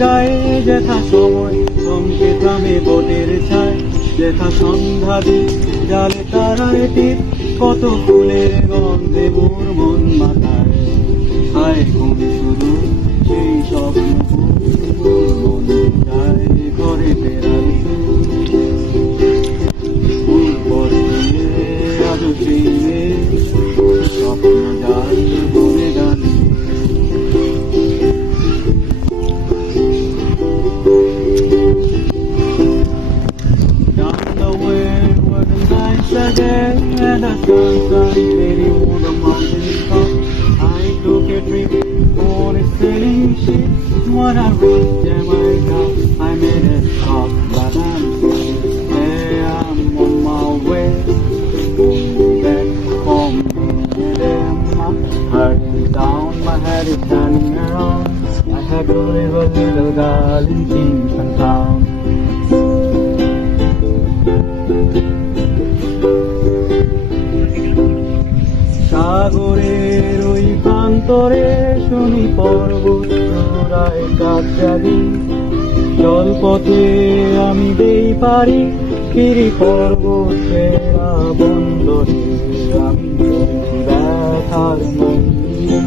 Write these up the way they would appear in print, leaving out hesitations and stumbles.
গায়ে যেথা সময় থমকে থামে বটের ছায়, যেথা সন্ধ্যা দিক জালে তারায় টিপ, কত ফুলের গন্ধে মোর মন মাতায়। হায় কোন শুধু সেই স্বপ্ন মোর মন যায় ঘরে ফেরালি পর আজ সেই স্বপ্ন যায় বলে জানি। Again, and the sunshine fading on the mountain top. I took a trip on a sailing ship. When I reached Jamaica, I made a stop, but I'm sorry, yeah, I'm on my way. Going back home, my heart is down, my head is turning around. I had to leave a little girl in Kingston Town. সাগরের ওই প্রান্তরে শুনি পর্বত চূড়ায় কাকরাদি, জলপথে আমি দেই পারি ফিরি পর্বত সেরা বন্দরে। আমি চলছি ব্যথার মন্দিরে,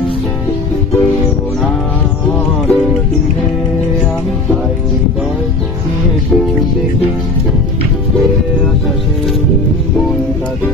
দিনে আমি তাই হৃদয় নিয়ে কিছু দেখি, আকাশে মন কাঁদে।